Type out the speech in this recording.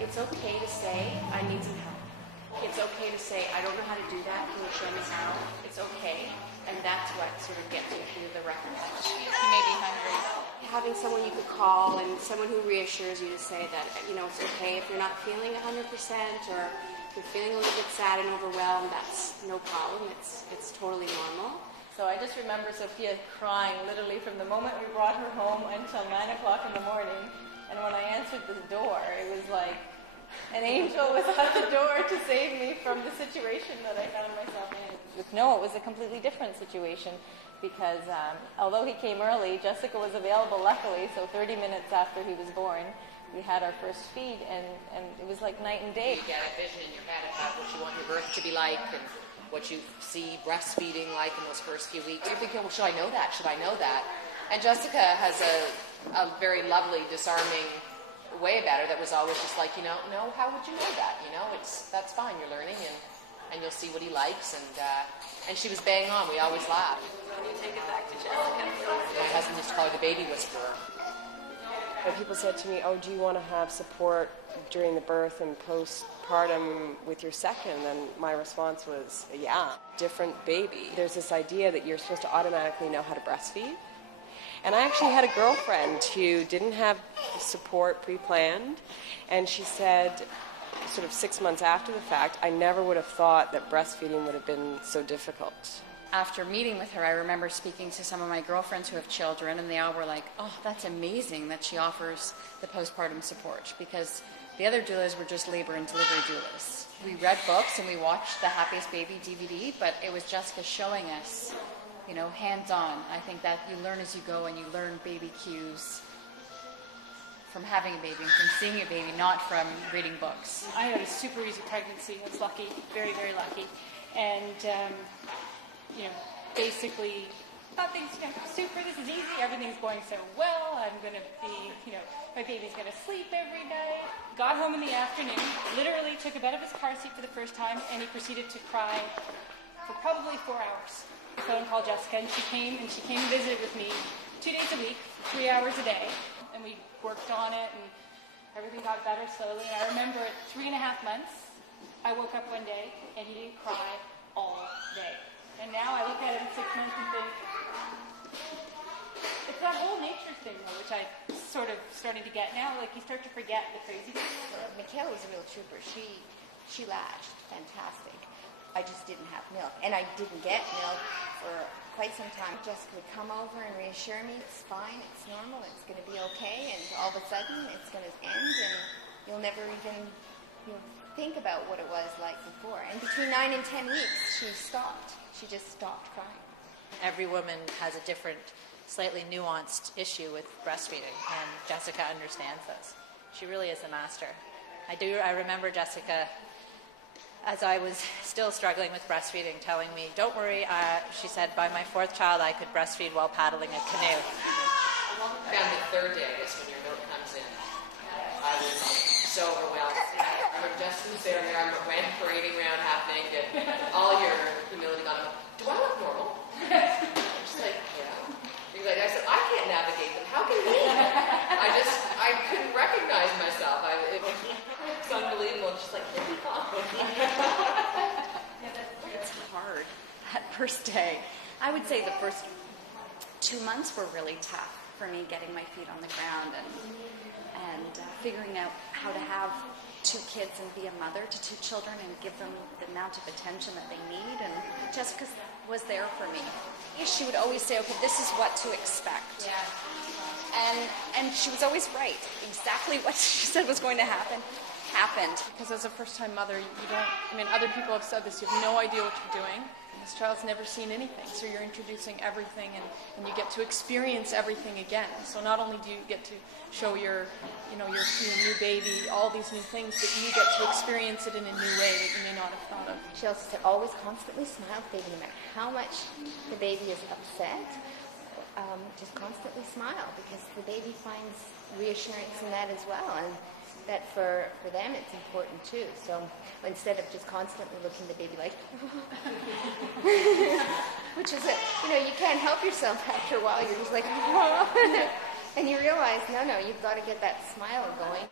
It's okay to say, I need some help. It's okay to say, I don't know how to do that, can you show me how? It's okay, and that's what sort of gets you through the record. She may be hungry. Having someone you could call and someone who reassures you to say that, it's okay if you're not feeling 100% or you're feeling a little bit sad and overwhelmed, that's no problem. It's totally normal. So I just remember Sophia crying literally from the moment we brought her home until 9 o'clock in the morning. And when I answered the door, it was like an angel was at the door to save me from the situation that I found myself in. With Noah, it was a completely different situation because although he came early, Jessica was available luckily, so 30 minutes after he was born, we had our first feed, and it was like night and day. You get a vision in your head about what you want your birth to be like and what you see breastfeeding like in those first few weeks. You're thinking, well, should I know that? Should I know that? And Jessica has a very lovely, disarming way about her that was always just like, no, how would you know that? That's fine, you're learning, and you'll see what he likes, and she was bang on. We always laughed. You take it back to Jessica. My husband used to call her the baby whisperer. When people said to me, do you want to have support during the birth and postpartum with your second? And my response was, yeah, different baby. There's this idea that you're supposed to automatically know how to breastfeed. And I actually had a girlfriend who didn't have support pre-planned, and she said, sort of 6 months after the fact, I never would have thought that breastfeeding would have been so difficult. After meeting with her, I remember speaking to some of my girlfriends who have children, and they all were like, oh, that's amazing that she offers the postpartum support, because the other doulas were just labor and delivery doulas. We read books and we watched the Happiest Baby DVD, but it was Jessica showing us, hands-on. I think that you learn as you go, and you learn baby cues from having a baby and from seeing a baby, not from reading books. I had a super easy pregnancy. I was lucky, very, very lucky. And, basically thought things, super, this is easy, everything's going so well, I'm going to be, my baby's going to sleep every night. Got home in the afternoon, literally took him out of his car seat for the first time, and he proceeded to cry for probably 4 hours. I phone called Jessica, and she came and visited with me 2 days a week, 3 hours a day, and we worked on it, and everything got better slowly. And I remember at 3.5 months, I woke up one day, and he didn't cry all day. And now I look at it in 6 months and think, it's that whole nature thing, though, which I'm sort of starting to get now. Like, you start to forget the crazy things. Michaela was a real trooper. She latched. Fantastic. I just didn't have milk. And I didn't get milk for quite some time. Jessica would come over and reassure me, it's fine, it's normal, it's going to be okay. And all of a sudden, it's going to end, and you'll never even think about what it was like before. And between 9 and 10 weeks, she stopped. She just stopped crying. Every woman has a different, slightly nuanced issue with breastfeeding, and Jessica understands this. She really is a master. I remember Jessica, as I was still struggling with breastfeeding, telling me, don't worry, she said, by my 4th child I could breastfeed while paddling a canoe. Around the 3rd day, I guess, when your milk comes in, I was so overwhelmed. I remember Justin's there, I'm parading around half naked, all your humility gone. Do I look normal? I'm just like, yeah. I said, I can't navigate them. How can he? I couldn't recognize myself. It's unbelievable. Just like, It's hard, that first day. I would say the first 2 months were really tough for me, getting my feet on the ground and figuring out how to have 2 kids and be a mother to 2 children and give them the amount of attention that they need. And Jessica was there for me. She would always say, okay, this is what to expect. Yeah. And she was always right. Exactly what she said was going to happen happened. Because as a first-time mother, other people have said this, you have no idea what you're doing. This child's never seen anything, so you're introducing everything, and you get to experience everything again. So not only do you get to show your new baby all these new things, but you get to experience it in a new way that you may not have thought of. She also said, always constantly smile, baby, no matter how much the baby is upset. Just constantly smile, because the baby finds reassurance in that as well, and that for them it's important too. So instead of just constantly looking at the baby like, which is you can't help yourself after a while. You're just like, and you realize, no, you've got to get that smile going.